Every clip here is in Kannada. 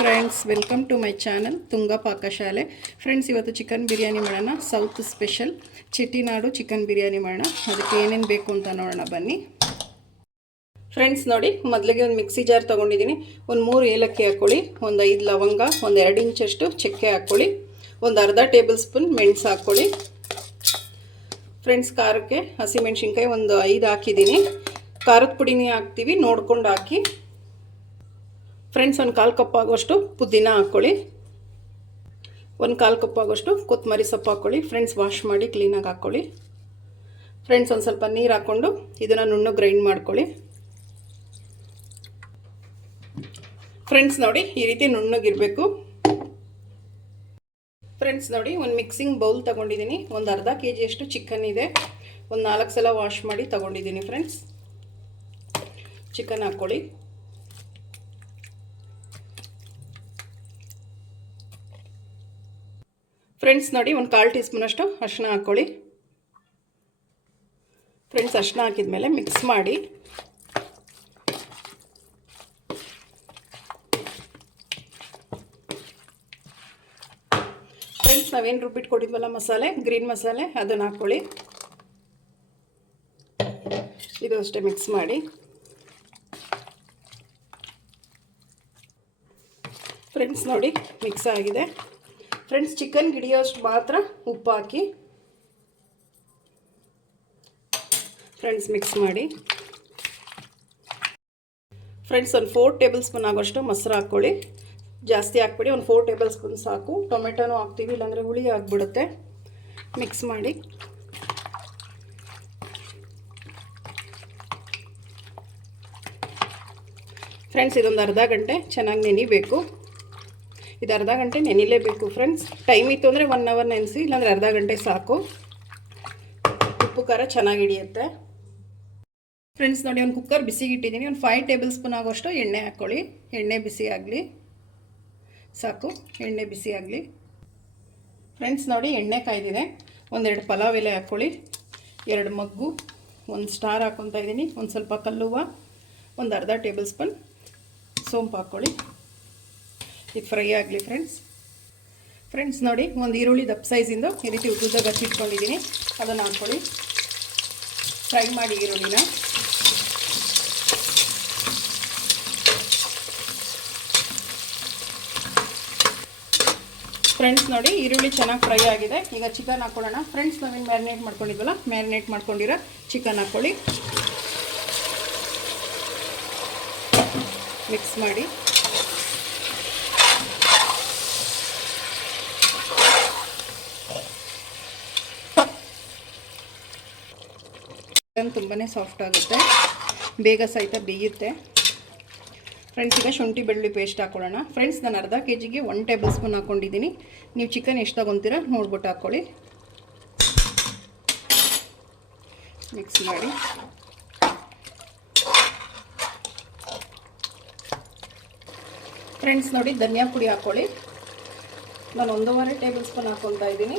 Friends welcome to my channel Tunga Pakashale friends ಇವತ್ತು ಚಿಕನ್ ಬಿರಿಯಾನಿ ಮಾಡೋಣ south special Chettinad chicken biryani ಮಾಡೋಣ, ಅದಕ್ಕೆ ಏನೇನು ಬೇಕು ಅಂತ ನೋಡೋಣ, ಬನ್ನಿ. ಫ್ರೆಂಡ್ಸ್ ನೋಡಿ, ಮೊದಲಿಗೆ ಒಂದು ಮಿಕ್ಸಿ ಜಾರ್ ತೊಗೊಂಡಿದ್ದೀನಿ ಒಂದು ಮೂರು ಏಲಕ್ಕಿ ಹಾಕ್ಕೊಳ್ಳಿ ಒಂದು ಐದು ಲವಂಗ, ಒಂದು ಎರಡು ಇಂಚಷ್ಟು ಚಕ್ಕೆ ಹಾಕ್ಕೊಳ್ಳಿ ಒಂದು ಅರ್ಧ ಟೇಬಲ್ ಸ್ಪೂನ್ ಮೆಣಸು ಹಾಕ್ಕೊಳ್ಳಿ ಫ್ರೆಂಡ್ಸ್ ಖಾರಕ್ಕೆ ಹಸಿಮೆಣ್ಸಿನ್ಕಾಯಿ ಒಂದು ಐದು ಹಾಕಿದ್ದೀನಿ ಖಾರದ ಪುಡಿನೇ ಹಾಕ್ತೀವಿ, ನೋಡ್ಕೊಂಡು ಹಾಕಿ. ಫ್ರೆಂಡ್ಸ್ ಒಂದು ಕಾಲು ಕಪ್ ಆಗುವಷ್ಟು ಪುದೀನ ಹಾಕ್ಕೊಳ್ಳಿ. ಒಂದು ಕಾಲು ಕಪ್ ಆಗುವಷ್ಟು ಕೊತ್ತಂಬರಿ ಸೊಪ್ಪು ಹಾಕ್ಕೊಳ್ಳಿ. ಫ್ರೆಂಡ್ಸ್ ವಾಶ್ ಮಾಡಿ ಕ್ಲೀನಾಗಿ ಹಾಕ್ಕೊಳ್ಳಿ. ಫ್ರೆಂಡ್ಸ್ ಒಂದು ಸ್ವಲ್ಪ ನೀರು ಹಾಕ್ಕೊಂಡು ಇದನ್ನು ನುಣ್ಣು ಗ್ರೈಂಡ್ ಮಾಡ್ಕೊಳ್ಳಿ. ಫ್ರೆಂಡ್ಸ್ ನೋಡಿ ಈ ರೀತಿ ನುಣ್ಣಗಿರಬೇಕು ಫ್ರೆಂಡ್ಸ್ ನೋಡಿ ಒಂದು ಮಿಕ್ಸಿಂಗ್ ಬೌಲ್ ತೊಗೊಂಡಿದ್ದೀನಿ ಒಂದು ಅರ್ಧ ಕೆ ಜಿಯಷ್ಟು ಚಿಕನ್ ಇದೆ. ಒಂದು ನಾಲ್ಕು ಸಲ ವಾಶ್ ಮಾಡಿ ತೊಗೊಂಡಿದ್ದೀನಿ ಫ್ರೆಂಡ್ಸ್ ಚಿಕನ್ ಹಾಕ್ಕೊಳ್ಳಿ. ಫ್ರೆಂಡ್ಸ್ ನೋಡಿ, ಒಂದು ಕಾಲು ಟೀ ಸ್ಪೂನಷ್ಟು ಅರಿಶಿನ ಹಾಕ್ಕೊಳ್ಳಿ. ಫ್ರೆಂಡ್ಸ್ ಅರಿಶಿನ ಹಾಕಿದ್ಮೇಲೆ ಮಿಕ್ಸ್ ಮಾಡಿ. ಫ್ರೆಂಡ್ಸ್ ನಾವೇನು ರುಬ್ಬಿಟ್ಟು ಕೊಟ್ಟಿದ್ವಲ್ಲ ಮಸಾಲೆ ಗ್ರೀನ್ ಮಸಾಲೆ, ಅದನ್ನು ಹಾಕ್ಕೊಳ್ಳಿ. ಇದು ಅಷ್ಟೇ ಮಿಕ್ಸ್ ಮಾಡಿ. ಫ್ರೆಂಡ್ಸ್ ನೋಡಿ ಮಿಕ್ಸ್ ಆಗಿದೆ. ಫ್ರೆಂಡ್ಸ್ ಚಿಕನ್ ಗಿಡಿಯೋಷ್ಟು ಮಾತ್ರ ಉಪ್ಪು ಹಾಕಿ ಫ್ರೆಂಡ್ಸ್ ಮಿಕ್ಸ್ ಮಾಡಿ. ಫ್ರೆಂಡ್ಸ್ ಒಂದು ಫೋರ್ ಟೇಬಲ್ ಸ್ಪೂನ್ ಆಗೋಷ್ಟು ಮೊಸರು ಹಾಕ್ಕೊಳ್ಳಿ. ಜಾಸ್ತಿ ಹಾಕ್ಬಿಡಿ, ಒಂದು ಫೋರ್ ಟೇಬಲ್ ಸ್ಪೂನ್ ಸಾಕು. ಟೊಮೆಟೊನೂ ಹಾಕ್ತೀವಿ, ಇಲ್ಲಾಂದರೆ ಹುಳಿ ಆಗಿಬಿಡುತ್ತೆ. ಮಿಕ್ಸ್ ಮಾಡಿ. ಫ್ರೆಂಡ್ಸ್ ಇದೊಂದು ಅರ್ಧ ಗಂಟೆ ಚೆನ್ನಾಗಿ ನೆನಿಬೇಕು. ಇದು ಅರ್ಧ ಗಂಟೆ ನೆನಿಲೇಬೇಕು ಫ್ರೆಂಡ್ಸ್ ಟೈಮ್ ಇತ್ತು ಅಂದರೆ ಒನ್ ಅವರ್ ನೆನೆಸಿ, ಇಲ್ಲಾಂದರೆ ಅರ್ಧ ಗಂಟೆ ಸಾಕು. ಉಪ್ಪು ಖಾರ ಚೆನ್ನಾಗಿ ಹಿಡಿಯುತ್ತೆ. ಫ್ರೆಂಡ್ಸ್ ನೋಡಿ ಒಂದು ಕುಕ್ಕರ್ ಬಿಸಿಗಿಟ್ಟಿದ್ದೀನಿ ಒಂದು ಫೈವ್ ಟೇಬಲ್ ಸ್ಪೂನ್ ಆಗೋಷ್ಟು ಎಣ್ಣೆ ಹಾಕ್ಕೊಳ್ಳಿ ಎಣ್ಣೆ ಬಿಸಿ ಆಗಲಿ. ಸಾಕು, ಎಣ್ಣೆ ಬಿಸಿ ಆಗಲಿ. ಫ್ರೆಂಡ್ಸ್ ನೋಡಿ ಎಣ್ಣೆ ಕಾಯ್ದಿದೆ. ಒಂದೆರಡು ಪಲಾವ್ ಎಲೆ ಹಾಕ್ಕೊಳ್ಳಿ ಎರಡು ಮಗ್ಗು, ಒಂದು ಸ್ಟಾರ್ ಹಾಕ್ಕೊತಾ ಇದ್ದೀನಿ ಒಂದು ಸ್ವಲ್ಪ ಕಲ್ಲುವ, ಒಂದು ಅರ್ಧ ಟೇಬಲ್ ಸ್ಪೂನ್ ಸೋಂಪು ಹಾಕ್ಕೊಳ್ಳಿ ಇದು ಫ್ರೈ ಆಗಲಿ ಫ್ರೆಂಡ್ಸ್ ಫ್ರೆಂಡ್ಸ್ ನೋಡಿ, ಒಂದು ಈರುಳ್ಳಿ ದಪ್ಪ ಸೈಜಿಂದು ಈ ರೀತಿ ಉದ್ದುದಾಗ ಹಚ್ಚಿಟ್ಕೊಂಡಿದ್ದೀನಿ ಅದನ್ನು ಹಾಕ್ಕೊಳ್ಳಿ ಫ್ರೈ ಮಾಡಿ ಈರುಳ್ಳಿನ. ಫ್ರೆಂಡ್ಸ್ ನೋಡಿ, ಈರುಳ್ಳಿ ಚೆನ್ನಾಗಿ ಫ್ರೈ ಆಗಿದೆ. ಈಗ ಚಿಕನ್ ಹಾಕ್ಕೊಳ್ಳೋಣ ಫ್ರೆಂಡ್ಸ್ ನಾವೇನು ಮ್ಯಾರಿನೇಟ್ ಮಾಡ್ಕೊಂಡಿದ್ವಲ್ಲ? ಮ್ಯಾರಿನೇಟ್ ಮಾಡ್ಕೊಂಡಿರೋ ಚಿಕನ್ ಹಾಕ್ಕೊಳ್ಳಿ ಮಿಕ್ಸ್ ಮಾಡಿ. ತುಂಬಾ ಸಾಫ್ಟ್ ಆಗುತ್ತೆ. ಬೇಗ ಸಹಿತ ಬೇಯುತ್ತೆ. ಫ್ರೆಂಡ್ಸ್ ಈಗ ಶುಂಠಿ ಬೆಳ್ಳುಳ್ಳಿ ಪೇಸ್ಟ್ ಹಾಕೊಳ್ಳೋಣ. ಫ್ರೆಂಡ್ಸ್ ನಾನು ಅರ್ಧ ಕೆ ಜಿಗೆ ಒನ್ ಟೇಬಲ್ ಸ್ಪೂನ್ ಹಾಕ್ಕೊಂಡಿದ್ದೀನಿ ನೀವು ಚಿಕನ್ ಎಷ್ಟು ತಗೊತೀರ ನೋಡ್ಬಿಟ್ಟು ಹಾಕ್ಕೊಳ್ಳಿ ಮಿಕ್ಸ್ ಮಾಡಿ. ಫ್ರೆಂಡ್ಸ್ ನೋಡಿ ಧನಿಯಾ ಪುಡಿ ಹಾಕ್ಕೊಳ್ಳಿ ನಾನು ಒಂದೂವರೆ ಟೇಬಲ್ ಸ್ಪೂನ್ ಹಾಕ್ಕೊತಾ ಇದ್ದೀನಿ.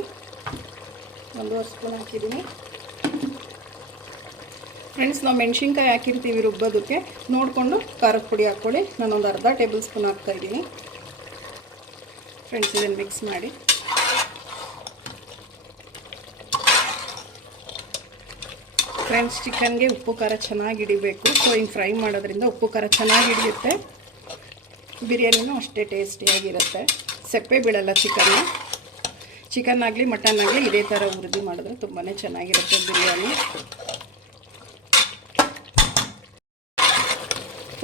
ಒಂದೂವರೆ ಸ್ಪೂನ್ ಹಾಕಿದ್ದೀನಿ. ಫ್ರೆಂಡ್ಸ್ ನಾವು ಮೆಣಸಿನ್ಕಾಯಿ ಹಾಕಿರ್ತೀವಿ ರುಬ್ಬೋದಕ್ಕೆ. ನೋಡಿಕೊಂಡು ಖಾರದ ಪುಡಿ ಹಾಕ್ಕೊಳ್ಳಿ. ನಾನೊಂದು ಅರ್ಧ ಟೇಬಲ್ ಸ್ಪೂನ್ ಹಾಕ್ತಾಯಿದ್ದೀನಿ ಫ್ರೆಂಡ್ಸ್ ಇದನ್ನು ಮಿಕ್ಸ್ ಮಾಡಿ. ಫ್ರೆಂಡ್ಸ್ ಚಿಕನ್ಗೆ ಉಪ್ಪು, ಖಾರ ಚೆನ್ನಾಗಿ ಹಿಡಿಬೇಕು. ಸೊ ಹಿಂಗೆ ಫ್ರೈ ಮಾಡೋದ್ರಿಂದ ಉಪ್ಪು, ಖಾರ ಚೆನ್ನಾಗಿ ಹಿಡಿಯುತ್ತೆ. ಬಿರಿಯಾನಿನೂ ಅಷ್ಟೇ ಟೇಸ್ಟಿಯಾಗಿರುತ್ತೆ ಸೆಪ್ಪೆ ಬೀಳಲ್ಲ ಚಿಕನ್ನು. ಚಿಕನ್ ಆಗಲಿ ಮಟನ್ ಆಗಲಿ ಇದೇ ಥರ ಉರಿದು ಮಾಡಿದ್ರೆ ತುಂಬಾ ಚೆನ್ನಾಗಿರುತ್ತೆ ಬಿರಿಯಾನಿ.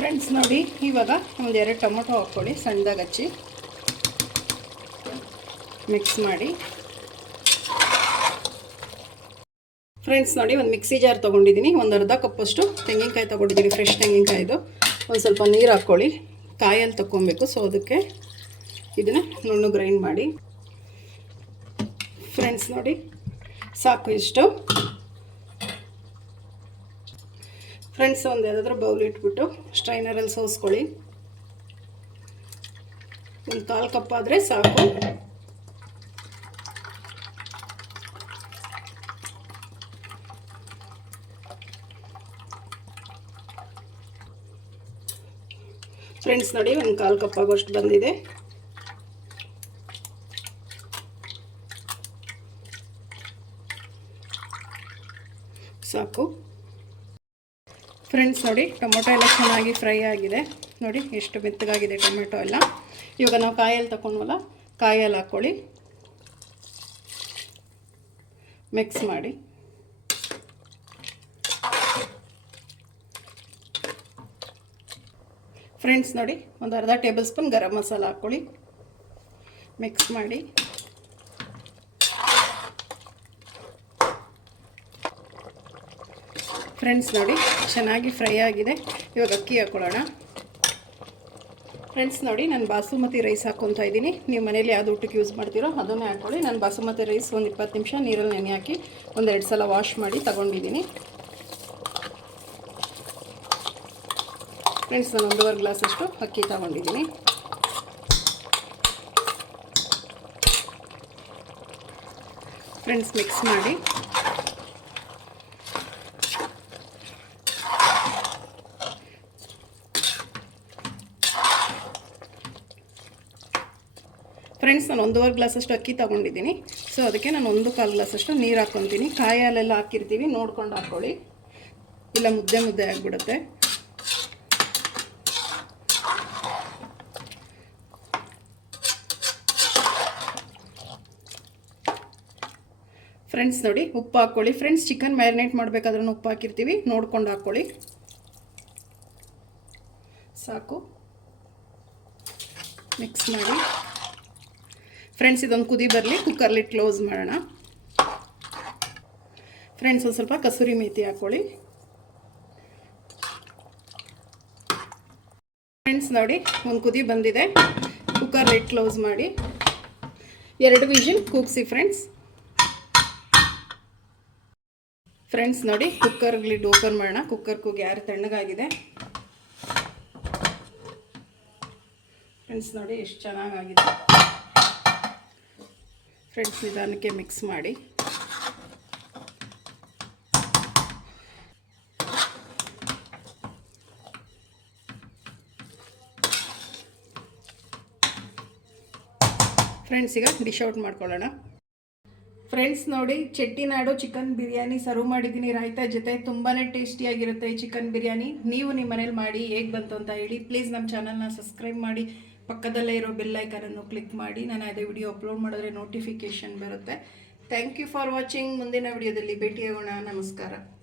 ಫ್ರೆಂಡ್ಸ್, ನೋಡಿ, ಇವಾಗ ಒಂದು ಎರಡು ಟೊಮೊಟೊ ಹಾಕ್ಕೊಳ್ಳಿ, ಸಣ್ಣದಾಗಿ ಹಚ್ಚಿ. ಮಿಕ್ಸ್ ಮಾಡಿ. ಫ್ರೆಂಡ್ಸ್ ನೋಡಿ, ಒಂದು ಮಿಕ್ಸಿ ಜಾರ್ ತೊಗೊಂಡಿದ್ದೀನಿ ಒಂದು ಅರ್ಧ ಕಪ್ಪಷ್ಟು ತೆಂಗಿನಕಾಯಿ ತೊಗೊಂಡಿದ್ದೀನಿ ಫ್ರೆಶ್ ತೆಂಗಿನಕಾಯಿದು. ಒಂದು ಸ್ವಲ್ಪ ನೀರು ಹಾಕ್ಕೊಳ್ಳಿ. ಕಾಯಲ್ಲಿ ತಗೊಬೇಕು ಸೊ ಅದಕ್ಕೆ ಇದನ್ನು ನುಣ್ಣು ಗ್ರೈಂಡ್ ಮಾಡಿ. ಫ್ರೆಂಡ್ಸ್ ನೋಡಿ, ಸಾಕು ಇಷ್ಟು. ಫ್ರೆಂಡ್ಸ್ ಒಂದು ಯಾವುದಾದ್ರೂ ಬೌಲ್ ಇಟ್ಬಿಟ್ಟು ಸ್ಟ್ರೈನರಲ್ಲಿ ಸೋಸ್ಕೊಳ್ಳಿ. ಒಂದು ಕಾಲು ಕಪ್ ಆದರೆ ಸಾಕು. ಫ್ರೆಂಡ್ಸ್ ನೋಡಿ, ಒಂದು ಕಾಲು ಕಪ್ ಆಗೋಷ್ಟು ಬಂದಿದೆ. ಸಾಕು. ಫ್ರೆಂಡ್ಸ್ ನೋಡಿ, ಟೊಮೊಟೊ ಎಲ್ಲ ಚೆನ್ನಾಗಿ ಫ್ರೈ ಆಗಿದೆ. ನೋಡಿ, ಎಷ್ಟು ಮೆತ್ತಗಾಗಿದೆ ಟೊಮೆಟೊ ಎಲ್ಲ. ಇವಾಗ ನಾವು ಕಾಯಲ್ಲಿ ತಗೊಂಡ್ವಲ್ಲ ಕಾಯಲ್ಲಿ ಹಾಕ್ಕೊಳ್ಳಿ ಮಿಕ್ಸ್ ಮಾಡಿ. ಫ್ರೆಂಡ್ಸ್ ನೋಡಿ, ಒಂದು ಅರ್ಧ ಟೇಬಲ್ ಸ್ಪೂನ್ ಗರಂ ಮಸಾಲ ಹಾಕ್ಕೊಳ್ಳಿ ಮಿಕ್ಸ್ ಮಾಡಿ. ಫ್ರೆಂಡ್ಸ್ ನೋಡಿ, ಚೆನ್ನಾಗಿ ಫ್ರೈ ಆಗಿದೆ. ಇವಾಗ ಅಕ್ಕಿ ಹಾಕ್ಕೊಳ್ಳೋಣ ಫ್ರೆಂಡ್ಸ್ ನೋಡಿ, ನಾನು ಬಾಸುಮತಿ ರೈಸ್ ಹಾಕ್ಕೊತಾ ಇದ್ದೀನಿ. ನೀವು ಮನೇಲಿ ಯಾವುದು ಊಟಕ್ಕೆ ಯೂಸ್ ಮಾಡ್ತೀರೋ ಅದನ್ನೇ ಹಾಕ್ಕೊಳ್ಳಿ ನಾನು ಬಾಸುಮತಿ ರೈಸ್ ಒಂದು ಇಪ್ಪತ್ತು ನಿಮಿಷ ನೀರಲ್ಲಿ ನೆನೆ ಹಾಕಿ ಒಂದೆರಡು ಸಲ ವಾಶ್ ಮಾಡಿ ತಗೊಂಡಿದ್ದೀನಿ. ಫ್ರೆಂಡ್ಸ್, ನಾನು ಒಂದೂವರೆ ಗ್ಲಾಸಷ್ಟು ಅಕ್ಕಿ ತಗೊಂಡಿದ್ದೀನಿ. ಫ್ರೆಂಡ್ಸ್ ಮಿಕ್ಸ್ ಮಾಡಿ. ಫ್ರೆಂಡ್ಸ್, ನಾನು ಒಂದೂವರೆ ಗ್ಲಾಸಷ್ಟು ಅಕ್ಕಿ ತೊಗೊಂಡಿದ್ದೀನಿ. ಸೊ ಅದಕ್ಕೆ ನಾನು ಒಂದು ಕಾಲು ಗ್ಲಾಸಷ್ಟು ನೀರು ಹಾಕ್ಕೊತೀನಿ. ಕಾಯಿ ಹಾಲೆಲ್ಲ ಹಾಕಿರ್ತೀವಿ, ನೋಡ್ಕೊಂಡು ಹಾಕ್ಕೊಳ್ಳಿ ಇಲ್ಲ, ಮುದ್ದೆ ಮುದ್ದೆ ಆಗಿಬಿಡುತ್ತೆ. ಫ್ರೆಂಡ್ಸ್, ನೋಡಿ, ಉಪ್ಪು ಹಾಕ್ಕೊಳ್ಳಿ ಫ್ರೆಂಡ್ಸ್, ಚಿಕನ್ ಮ್ಯಾರಿನೇಟ್ ಮಾಡಬೇಕಾದ್ರೂ ಉಪ್ಪು ಹಾಕಿರ್ತೀವಿ, ನೋಡ್ಕೊಂಡು ಹಾಕ್ಕೊಳ್ಳಿ ಸಾಕು. ಮಿಕ್ಸ್ ಮಾಡಿ. ಫ್ರೆಂಡ್ಸ್ ಇದೊಂದು ಕುದಿ ಬರಲಿ ಕುಕ್ಕರ್ಲಿ ಕ್ಲೋಸ್ ಮಾಡೋಣ. ಫ್ರೆಂಡ್ಸ್ ಒಂದು ಸ್ವಲ್ಪ ಕಸೂರಿ ಮೇಥಿ ಹಾಕ್ಕೊಳ್ಳಿ ಫ್ರೆಂಡ್ಸ್ ನೋಡಿ, ಒಂದು ಕುದಿ ಬಂದಿದೆ. ಕುಕ್ಕರ್ ಲಿಟ್ ಕ್ಲೋಸ್ ಮಾಡಿ. ಎರಡು ವಿಷನ್ ಕೂಗಿಸಿ ಫ್ರೆಂಡ್ಸ್ ಫ್ರೆಂಡ್ಸ್ ನೋಡಿ ಕುಕ್ಕರ್ ಲಿಡ್ ಓಪನ್ ಮಾಡೋಣ. ಕುಕ್ಕರ್ ಕೂಗಿ ಯಾರು ತಣ್ಣಗಾಗಿದೆ? ಫ್ರೆಂಡ್ಸ್ ನೋಡಿ, ಎಷ್ಟು ಚೆನ್ನಾಗಾಗಿದೆ. ಫ್ರೆಂಡ್ಸ್, ನಿಧಾನಕ್ಕೆ ಮಿಕ್ಸ್ ಮಾಡಿ. ಫ್ರೆಂಡ್ಸ್, ಈಗ ಡಿಶ್ ಔಟ್ ಮಾಡ್ಕೊಳ್ಳೋಣ. ಫ್ರೆಂಡ್ಸ್, ನೋಡಿ ಚೆಟ್ಟಿನಾಡು ಚಿಕನ್ ಬಿರಿಯಾನಿ ಸರ್ವ್ ಮಾಡಿದ್ದೀನಿ ರಾಯ್ತಾ ಜೊತೆ. ತುಂಬಾ ಟೇಸ್ಟಿಯಾಗಿರುತ್ತೆ ಈ ಚಿಕನ್ ಬಿರಿಯಾನಿ. ನೀವು ನಿಮ್ಮ ಮನೇಲಿ ಮಾಡಿ ಹೇಗೆ ಬಂತು ಅಂತ ಹೇಳಿ ಪ್ಲೀಸ್ ನಮ್ಮ ಚಾನಲ್ನ ಸಬ್ಸ್ಕ್ರೈಬ್ ಮಾಡಿ. ಪಕ್ಕದಲ್ಲೇ ಇರೋ ಬೆಲ್ ಐಕನನ್ನು ಕ್ಲಿಕ್ ಮಾಡಿ. ನಾನು ಅದೇ ವಿಡಿಯೋ ಅಪ್ಲೋಡ್ ಮಾಡಿದ್ರೆ ನೋಟಿಫಿಕೇಷನ್ ಬರುತ್ತೆ. ಥ್ಯಾಂಕ್ ಯು ಫಾರ್ ವಾಚಿಂಗ್ ಮುಂದಿನ ವಿಡಿಯೋದಲ್ಲಿ ಭೇಟಿಯಾಗೋಣ. ನಮಸ್ಕಾರ.